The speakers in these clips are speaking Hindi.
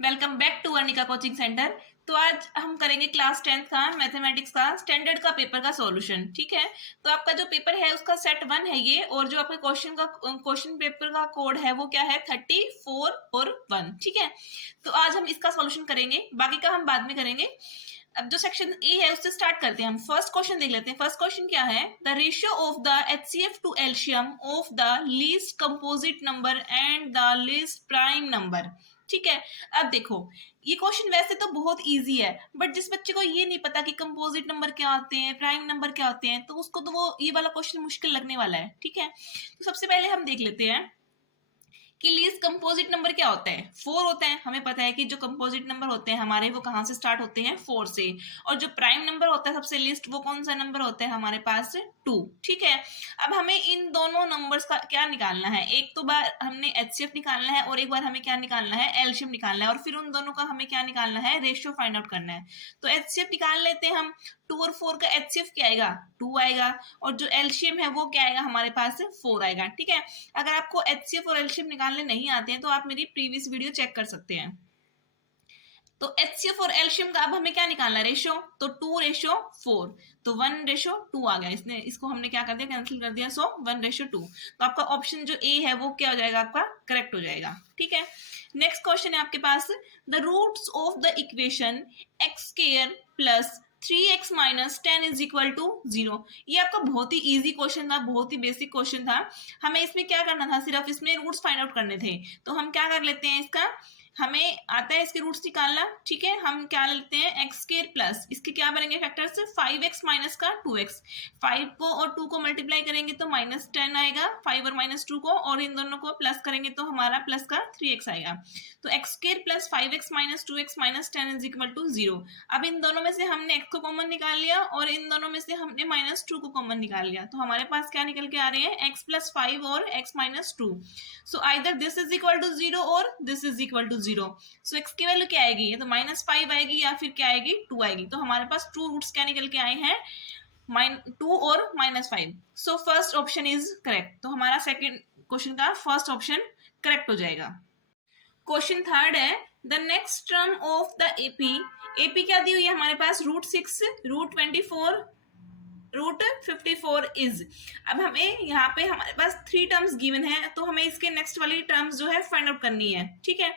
Welcome back to Arnika coaching centre. तो आज हम करेंगे क्लास 10th का मैथमेटिक्स का स्टैंडर्ड का पेपर का सॉल्यूशन। ठीक है, तो आपका जो पेपर है उसका सेट 1 है ये, और जो आपके क्वेश्चन पेपर का कोड है वो क्या है 34 और 1। ठीक है, तो आज हम इसका सॉल्यूशन करेंगे, बाकी का हम बाद में करेंगे। अब जो सेक्शन ए है उससे स्टार्ट करते हैं। हम फर्स्ट क्वेश्चन देख लेते हैं। फर्स्ट क्वेश्चन क्या है, the ratio of the HCF to LCM of the least composite number and the least prime number. ठीक है, अब देखो ये क्वेश्चन वैसे तो बहुत इजी है, बट जिस बच्चे को ये नहीं पता कि कंपोजिट नंबर क्या होते हैं, प्राइम नंबर क्या होते हैं, तो उसको तो वो ये वाला क्वेश्चन मुश्किल लगने वाला है। ठीक है, तो सबसे पहले हम देख लेते हैं कि लीस्ट कंपोजिट नंबर क्या होता है। 4 होता है, हमें पता है कि जो कंपोजिट नंबर होते हैं हमारे वो कहाँ से स्टार्ट होते हैं, 4 से। और जो प्राइम नंबर होता है सबसे लीस्ट, वो कौन सा नंबर होता है हमारे पास, 2। ठीक है, अब हमें इन दोनों नंबर्स का क्या निकालना है। एक तो बार हमने HCF निकालना है और एक बार हमें क्या निकालना है, एलसीएम निकालना है, और फिर उन दोनों का हमें क्या निकालना है, रेशियो फाइंड आउट करना है। तो HCF निकाल लेते हैं हम। 2 और 4 का HCF क्या आएगा, 2 आएगा, और जो एलसीएम है वो क्या आएगा हमारे पास, 4 आएगा। ठीक है, अगर आपको HCF और एलसीएम निकालने नहीं आते हैं तो आप मेरी प्रीवियस वीडियो चेक कर सकते हैं। तो HCF और एलसीएम का अब हमें क्या निकालना है, रेशियो। तो 2:4, तो 1:2 आ गया। इसको हमने क्या कर दिया, कैंसिल कर दिया, सो 1:2। तो आपका ऑप्शन जो ए है वो क्या हो जाएगा, आपका करेक्ट हो जाएगा। ठीक है, नेक्स्ट क्वेश्चन है आपके पास, the roots of the equation x² plus 3x minus 10 is equal to 0। ये आपका बहुत ही इजी क्वेश्चन था, बहुत ही बेसिक क्वेश्चन था। हमें इसमें क्या करना था, सिर्फ इसमें रूट्स फाइंड आउट करने थे। तो हम क्या कर लेते हैं, इसका हमें आता है इसके रूट्स निकालना। ठीक है, हम क्या लेते हैं, x² प्लस इसके क्या बनेंगे फैक्टर्स, 5x माइनस का 2x। 5 को और 2 को मल्टीप्लाई करेंगे तो -10 आएगा, 5 और -2 को, और इन दोनों को प्लस करेंगे तो हमारा प्लस का 3x आएगा। तो x² plus 5x minus 2x minus 10 is equal to 0। अब इन दोनों में से हमने x को कॉमन निकाल लिया और इन दोनों में से हमने -2 को कॉमन निकाल लिया, तो हमारे पास क्या निकल के आ रहे हैं, x प्लस 5 और x minus 2। So either this is equal to 0 और this is equal to 0। So x की वैल्यू क्या आएगी, ये तो -5 आएगी या फिर क्या आएगी, 2 आएगी। तो हमारे पास ट्रू रूट्स क्या निकल के आए हैं, -2 और -5। So first option is correct. तो हमारा सेकंड क्वेश्चन का फर्स्ट ऑप्शन करेक्ट हो जाएगा। क्वेश्चन थर्ड है, the next term of the AP क्या दी हुई है हमारे पास, √6, √24, √54 इज। अब हमें यहाँ पे हमारे पास 3 टर्म्स गिवन है, तो हमें इसके नेक्स्ट वाली टर्म्स जो है फाइंड आउट करनी है। ठीक है,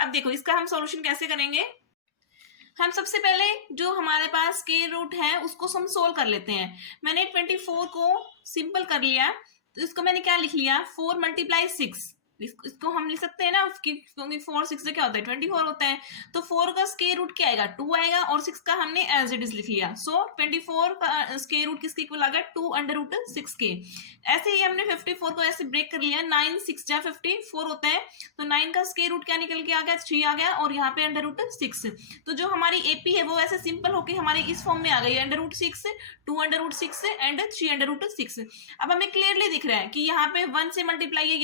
अब देखो इसका हम सॉल्यूशन कैसे करेंगे। हम सबसे पहले जो हमारे पास स्क्वायर रूट है उसको हम सोल्व कर लेते हैं। मैंने 24 को सिंपल कर लिया, तो इसको मैंने क्या लिख लिया, 4 × 6। इसको हम लिख सकते हैं ना, क्योंकि 4 6 से क्या होता है, 24 होता है। तो 4 का स्क्वायर रूट क्या आएगा, 2 आएगा, और 6 का हमने एज इट इज लिख लिया। सो 24 का स्क्वायर रूट किसके इक्वल आ गया, 2√6 के। ऐसे ही हमने 54 को ऐसे ब्रेक कर लिया, 9 6 जा 54 होता है, तो 9 का स्क्वायर रूट क्या निकल के आ गया, 3 आ गया, और यहाँ पे √6। तो जो हमारी एपी है वो ऐसे सिंपल होके हमारे इस फॉर्म में आ गई, √6, 2√6 एंड 3√6। अब हमें क्लियरली दिख रहा है कि यहाँ पे 1 से मल्टीप्लाई है,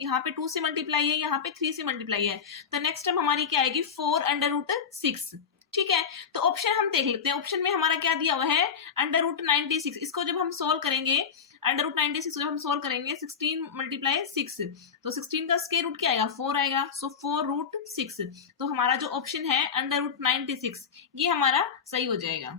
यहाँ पे 2 से मल्टीप्लाई है, यहाँ पे 3 से मल्टीप्लाई है। तो नेक्स्ट टर्म हमारी क्या आएगी, 4√6। ठीक है, तो ऑप्शन हम देख लेते हैं। ऑप्शन में हमारा क्या दिया हुआ है, √96। इसको जब हम सोल्व करेंगे, √96 जब हम सोल्व करेंगे, 16 × 6, तो 16 का स्क्वायर रूट क्या आएगा, 4 आएगा। सो 4√6। तो हमारा जो ऑप्शन है √96, ये हमारा सही हो जाएगा।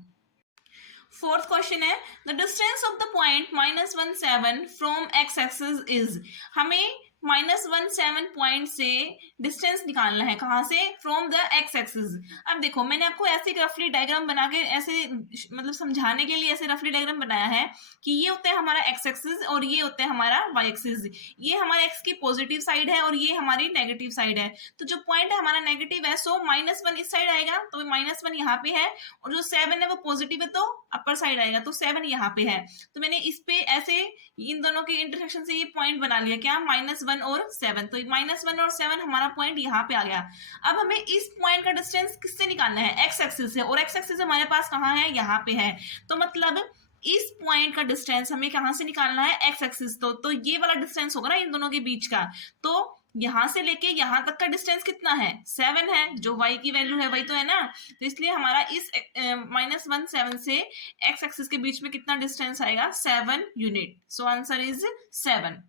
फोर्थ क्वेश्चन है, the distance of the point -17 from x axis is. हमें -17 पॉइंट से डिस्टेंस निकालना है, कहां से, फ्रॉम द x एक्सिस। अब देखो मैंने आपको ऐसे रफली डायग्राम बना के ऐसे मतलब समझाने के लिए ऐसे रफली डायग्राम बनाया है कि ये होता है हमारा x एक्सिस और ये होता है हमारा y एक्सिस। ये हमारे x की पॉजिटिव साइड है और ये हमारी नेगेटिव साइड है। तो जो पॉइंट है हमारा नेगेटिव है, सो -1 इस साइड आएगा, तो -1 यहाँ पे है, और जो 7 है वो पॉजिटिव है तो अपर साइड आएगा, तो 7 यहाँ पे है। तो मैंने इस पे ऐसे इन दोनों के इंटरसेक्शन से ये पॉइंट बना लिया, क्या, -1 और 7। तो -1 और 7 हमारा पॉइंट यहाँ पे आ गया। अब हमें इस पॉइंट का डिस्टेंस किससे निकालना है, x एक्सिस से, और x एक्सिस हमारे पास कहाँ है, यहाँ पे है। तो मतलब इस पॉइंट का डिस्टेंस हमें कहाँ से निकालना है, x एक्सिस। तो ये वाला डिस्टेंस होगा ना इन दोनों के बीच का। तो यहां से लेके यहां तक का डिस्टेंस कितना है, 7 है, जो y की वैल्यू है वही तो है ना। तो इसलिए हमारा इस -1 7 से x एक्सिस के बीच में कितना डिस्टेंस आएगा, 7 unit. So answer is 7।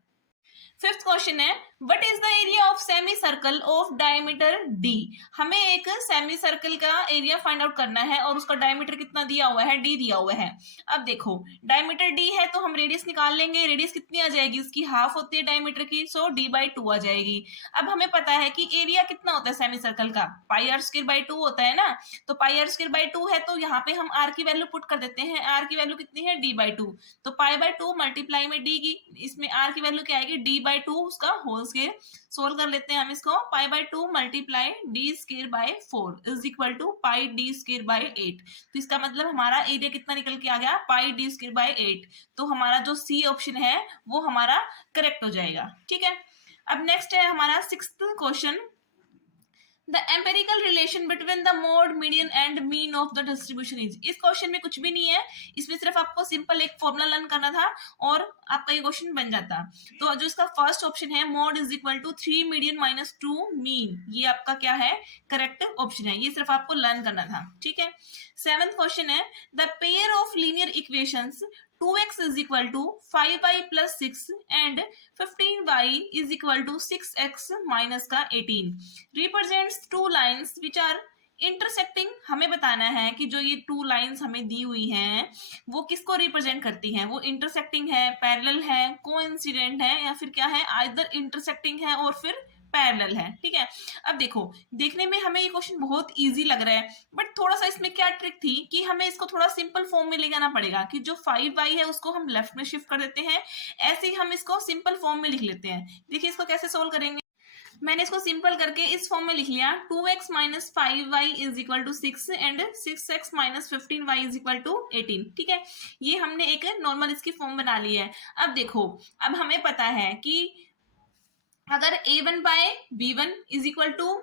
Fifth question है, what is the area of semicircle of diameter D. हमें एक सेमी सर्कल का एरिया फाइंड आउट करना है और उसका डायमीटर कितना दिया हुआ है, डी दिया हुआ है। अब देखो डायमीटर डी है तो हम रेडियस निकाल लेंगे, रेडियस कितनी आ जाएगी, उसकी हाफ होती है डायमीटर की, सो d/2 आ जाएगी। अब हमें पता है कि एरिया कितना होता है सेमी सर्कल का, πr² 2 होता है ना, तो πr²2 है तो यहाँ पे हम r की वैल्यू पुट कर देते हैं। r की वैल्यू कितनी है, d/2, तो π/2 मल्टीप्लाई में d की, इसमें r की वैल्यू क्या आएगी, d/2 उसका होल स्क्वायर। सोल्व कर लेते हैं हम इसको, π/2 multiply d²/4 is equal to πd²/8। तो इसका मतलब हमारा एरिया कितना निकल के आ गया, πd²/8। तो हमारा जो सी ऑप्शन है वो हमारा करेक्ट हो जाएगा। ठीक है, अब नेक्स्ट है हमारा 6th question, the empirical relation between the mode, median and mean of the distribution is. इस क्वेश्चन में कुछ भी नहीं है, इसमें सिर्फ आपको सिंपल एक फॉर्मूला लर्न करना था और आपका ये क्वेश्चन बन जाता। तो जो इसका फर्स्ट ऑप्शन है, mode is equal to 3 median minus 2 mean, ये आपका क्या है, करेक्ट ऑप्शन है, ये सिर्फ आपको लर्न करना था। ठीक है, 7th क्वेश्चन है, the pair of linear equations 2x is equal to 5y plus 6 and 15y is equal to 6x minus का 18 represents two lines which are intersecting। हमें बताना है कि जो ये 2 लाइन्स हमें दी हुई हैं वो किसको रिप्रेजेंट करती हैं, वो इंटरसेक्टिंग है, पैरेलल है, कोइंसिडेंट है, या फिर क्या है, आइदर इंटरसेक्टिंग है और फिर पैरेलल है। ठीक है, अब देखो देखने में हमें ये क्वेश्चन बहुत इजी लग रहा है, बट थोड़ा सा इसमें क्या ट्रिक थी कि हमें इसको थोड़ा सिंपल फॉर्म में ले जाना पड़ेगा कि जो 5y है उसको हम लेफ्ट में शिफ्ट कर देते हैं, ऐसे ही हम इसको सिंपल फॉर्म में लिख लेते हैं। देखिए इसको कैसे सोल्व करेंगे, मैंने इसको सिंपल करके इस फॉर्म में लिख लिया, 2x minus 5y is equal to 6 and 6x minus 15y is equal to 18। ठीक है, ये हमने एक नॉर्मल इसकी फॉर्म बना ली है। अब देखो, अब हमें पता है कि अगर a1/b1 is equal to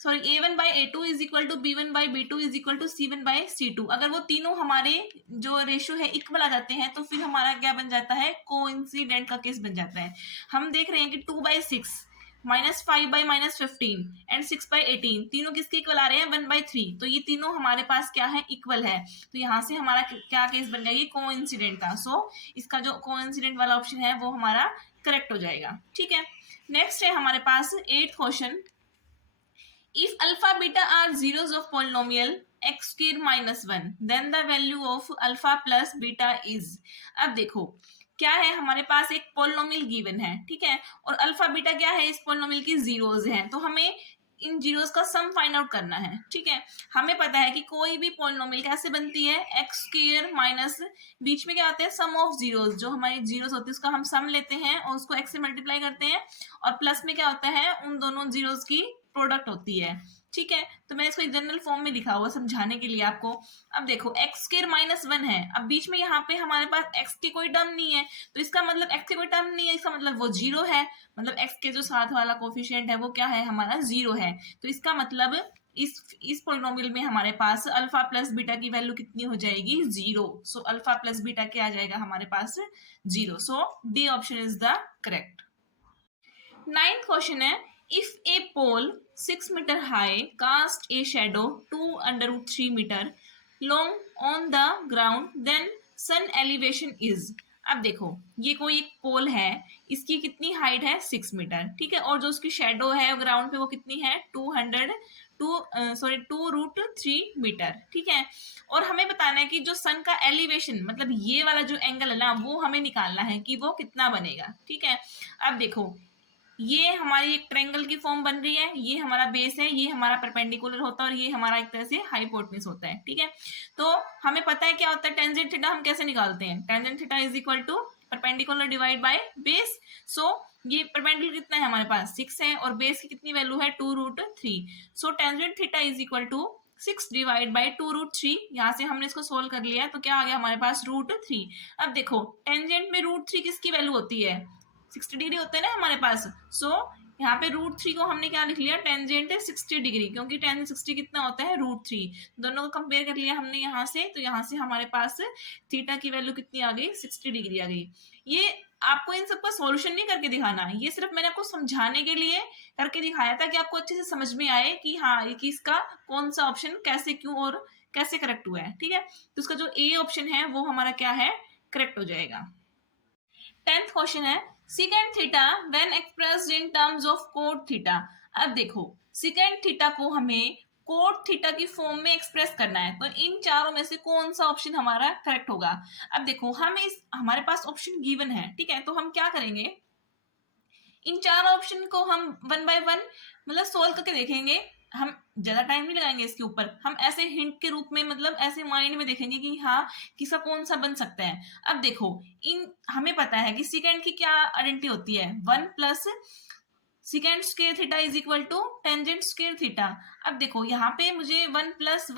a1/a2 is equal to b1/b2 is equal to c1/c2, अगर वो तीनों हमारे जो रेशियो है इक्वल आ जाते हैं तो फिर हमारा क्या बन जाता है, कोइंसिडेंट का केस बन जाता है। हम देख रहे हैं कि 2/6 माइनस 5/-15 एंड 6/18 तीनों किसके इक्वल आ रहे हैं, 1/3, तो ये तीनों हमारे पास क्या है, इक्वल है। तो यहाँ से हमारा क्या केस बन जाएगी, कोइंसिडेंट का। सो इसका जो कोइंसिडेंट वाला ऑप्शन है वो हमारा करेक्ट हो जाएगा। ठीक है, नेक्स्ट है हमारे पास 8th question, if alpha beta are zeros of polynomial x²-1 then the value of alpha plus beta is. अब देखो क्या है, हमारे पास एक पॉलिनोमियल गिवन है, ठीक है, और अल्फा बीटा क्या है, इस पॉलिनोमियल की जीरोस हैं, तो हमें इन जीरोस का सम फाइंड आउट करना है। ठीक है, हमें पता है कि कोई भी पॉलिनोमियल कैसे बनती है, x² माइनस बीच में क्या होते हैं, सम ऑफ जीरोस, जो हमारी जीरोस होती है उसका हम सम लेते हैं और उसको x से मल्टीप्लाई करते हैं, और प्लस में क्या होता है, उन दोनों जीरोस की प्रोडक्ट होती है। ठीक है, तो मैंने इसको जनरल फॉर्म में लिखा हुआ समझाने के लिए आपको। अब देखो x²-1 है, अब बीच में यहाँ पे हमारे पास x की कोई टर्म नहीं है, तो इसका मतलब x की कोई टर्म नहीं है, इसका मतलब वो जीरो है, मतलब x के जो साथ वाला कोफिशिएंट है वो क्या है, हमारा जीरो है। तो इसका मतलब इस पॉलिनोमियल में हमारे पास अल्फा प्लस बीटा की वैल्यू कितनी हो जाएगी, zero. So alpha plus beta क्या आ जाएगा हमारे पास, zero. So D option is the correct. 9th question है, if a pole 6 meter high cast a shadow 2√3 meter long on the ground then sun elevation is। अब देखो ये कोई एक पोल है, इसकी कितनी हाइट है, 6 मीटर, ठीक है, और जो उसकी शेडो है ग्राउंड पे वो कितनी है, 2√3 मीटर। ठीक है, और हमें बताना है कि जो सन का एलिवेशन, मतलब ये वाला जो एंगल है ना, वो हमें निकालना है कि वो कितना बनेगा। ठीक है, अब देखो ये हमारी एक ट्रायंगल की फॉर्म बन रही है, ये हमारा बेस है, ये हमारा परपेंडिकुलर होता है और ये हमारा एक तरह से हाइपोटेन्यूज होता है। ठीक है, तो हमें पता है क्या होता है टेंजेंट थीटा, हम कैसे निकालते हैं, tangent theta is equal to perpendicular divide by base. So ये परपेंडिकुलर कितना है हमारे पास, 6 है, और बेस की कितनी वैल्यू है, 2√3। So tangent theta is equal to 6 divide by 2√3। यहाँ से हमने इसको सोल्व कर लिया, तो क्या आ गया हमारे पास, √3। अब देखो टेंजेंट में √3 किसकी वैल्यू होती है, 60 डिग्री होता है ना हमारे पास। सो यहाँ पे √3 को हमने क्या लिख लिया, टेंजेंट 60 डिग्री, क्योंकि टेंजेंट 60 कितना होता है, √3। दोनों को कंपेयर कर लिया हमने यहाँ से, तो यहाँ से हमारे पास थीटा की वैल्यू कितनी आ गई, 60 डिग्री आ गई। ये आपको इन सबका सॉल्यूशन नहीं करके दिखाना, ये सिर्फ मैंने आपको समझाने के लिए करके दिखाया था कि आपको अच्छे से समझ में आए कि हाँ कि इसका कौन सा ऑप्शन कैसे, क्यों और कैसे करेक्ट हुआ है। ठीक है, तो उसका जो ए ऑप्शन है वो हमारा क्या है, करेक्ट हो जाएगा। 10th क्वेश्चन है, secant theta when expressed in terms of coat theta. अब देखो secant थीटा को हमें कोट थीटा की फॉर्म में एक्सप्रेस करना है, तो इन चारों में से कौन सा ऑप्शन हमारा करेक्ट होगा। अब देखो हम इस हमारे पास ऑप्शन गिवन है, ठीक है, तो हम क्या करेंगे, इन चार ऑप्शन को हम वन बाय वन मतलब सोल्व करके देखेंगे। हम ज्यादा टाइम नहीं लगाएंगे इसके ऊपर, हम ऐसे हिंट के रूप में मतलब ऐसे माइंड में देखेंगे कि हाँ किसका कौन सा बन सकता है। अब देखो इन हमें पता है कि सेकेंड की क्या आइडेंटिटी होती है, one plus secant square theta is equal to tangent square theta. अब देखो यहाँ पे मुझे वन प्लस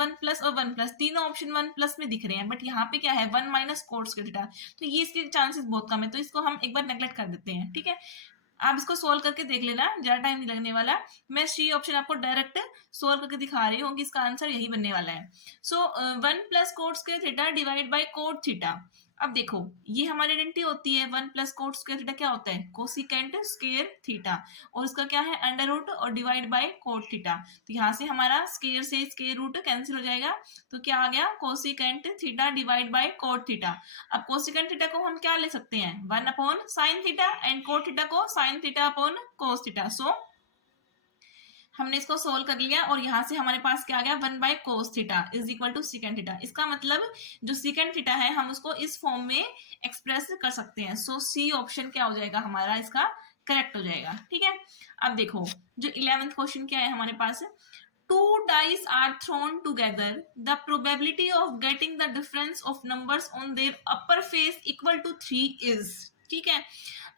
और वन प्लस तीनों ऑप्शन वन प्लस में दिख रहे हैं, बट यहाँ पे क्या है one minus cot square theta, तो ये इसके चांसेस बहुत कम है, तो इसको हम एक बार नेग्लेक्ट कर देते हैं, ठीक है। आप इसको सोल्व करके देख लेना, ज्यादा टाइम नहीं लगने वाला। मैं सी ऑप्शन आपको डायरेक्ट सोल्व करके दिखा रही हूँ कि इसका आंसर यही बनने वाला है। So one plus coat square theta divide by cot theta. अब देखो ये हमारी आइडेंटिटी होती है, one plus coat square theta क्या होता है, कोसिकेंट स्क्वायर थीटा, और उसका क्या है अंडर रूट और डिवाइड बाय कोट थीटा। तो यहाँ से हमारा स्क्वायर से स्क्वायर रूट कैंसिल हो जाएगा, तो क्या आ गया cosecant theta divide by cot theta. अब कोसिकेंट थीटा को हम क्या ले सकते हैं, one upon sine theta, and cot theta को sine theta upon cos theta. So हमने इसको सोल्व कर लिया और यहाँ से हमारे पास क्या आ गया, one by cos theta is equal to secant theta. इसका मतलब जो सेकेंड थीटा है हम उसको इस फॉर्म में एक्सप्रेस कर सकते हैं। सो सी ऑप्शन क्या हो जाएगा हमारा, इसका करेक्ट हो जाएगा, ठीक है। अब देखो जो 11th क्वेश्चन क्या है हमारे पास, two dice are thrown together, the probability of getting the difference of numbers on their upper face equal to 3 is, ठीक है।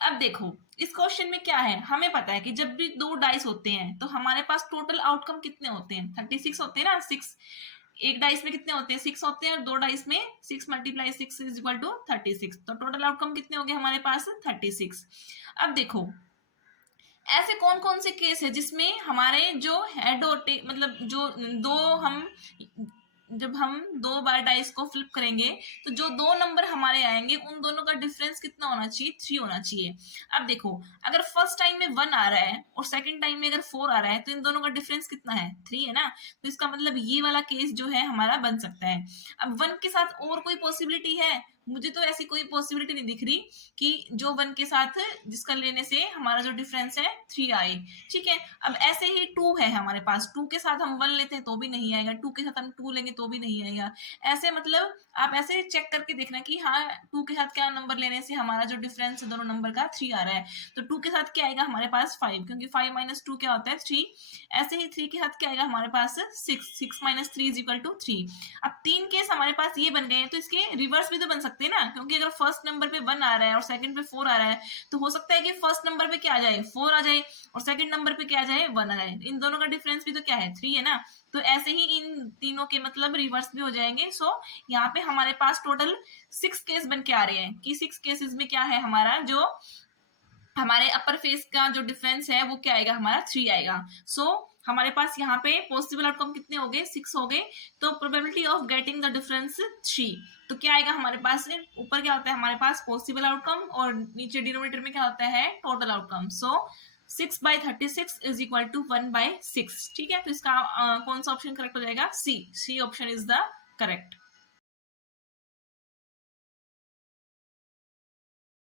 अब देखो इस क्वेश्चन में क्या है, हमें पता है कि जब भी दो डाइस होते हैं तो हमारे पास टोटल आउटकम कितने होते हैं, 36 होते हैं ना, 6 एक डाइस में कितने होते हैं, 6 होते हैं, और दो डाइस में 6 मल्टीप्लाई 6 इज इक्वल टू 36, तो टोटल आउटकम कितने हो गए हमारे पास 36। अब देखो ऐसे कौन कौन से केस है जिसमें हमारे जो हेड और मतलब जो दो हम जब हम दो बार डाइस को फ्लिप करेंगे तो जो दो नंबर हमारे आएंगे उन दोनों का डिफरेंस कितना होना चाहिए, 3 होना चाहिए। अब देखो अगर फर्स्ट टाइम में 1 आ रहा है और सेकंड टाइम में अगर 4 आ रहा है तो इन दोनों का डिफरेंस कितना है, 3 है ना, तो इसका मतलब ये वाला केस जो है हमारा बन सकता है। अब 1 के साथ और कोई पॉसिबिलिटी है, मुझे तो ऐसी कोई पॉसिबिलिटी नहीं दिख रही कि जो 1 के साथ जिसका लेने से हमारा जो डिफरेंस है 3 आए, ठीक है। अब ऐसे ही 2 है हमारे पास, 2 के साथ हम 1 लेते हैं तो भी नहीं आएगा, 2 के साथ हम 2 लेंगे तो भी नहीं आएगा। ऐसे मतलब आप ऐसे चेक करके देखना कि हाँ 2 के साथ क्या नंबर लेने से हमारा जो डिफरेंस है दोनों नंबर का 3 आ रहा है, तो 2 के साथ क्या आएगा हमारे पास 5, क्योंकि 5 माइनस 2 क्या होता है 3। ऐसे ही 3 के साथ क्या आएगा हमारे पास 6 माइनस 3 इज इक्वल टू 3। अब 3 केस हमारे पास ये बन गए हैं, तो इसके रिवर्स भी तो बन सकते हैं ना, क्योंकि अगर फर्स्ट नंबर पे 1 आ रहा है और सेकंड पे 4 आ रहा है तो हो सकता है कि फर्स्ट नंबर पे क्या आ जाए 4 आ जाए और सेकंड नंबर पे क्या आ जाए 1 आ जाए, इन दोनों का डिफरेंस भी तो क्या है 3 है ना, तो ऐसे ही इन तीनों के मतलब रिवर्स भी हो जाएंगे। सो यहाँ पे हमारे पास टोटल 6 केस बन के आ रहे हैं कि 6 केसेस में क्या है हमारा जो हमारे अपर फेस का जो डिफरेंस है वो क्या आएगा हमारा 3 आएगा। सो हमारे पास यहाँ पे पॉसिबल आउटकम कितने हो गए 6 हो गए, तो probability of getting the difference 3, तो क्या आएगा हमारे पास, ऊपर क्या होता है हमारे पास पॉसिबल आउटकम और नीचे डिनोमिनेटर में क्या होता है total outcome. So 6/36 is equal to 1/6, ठीक है। तो इसका कौन सा ऑप्शन करेक्ट हो जाएगा, C option is the correct.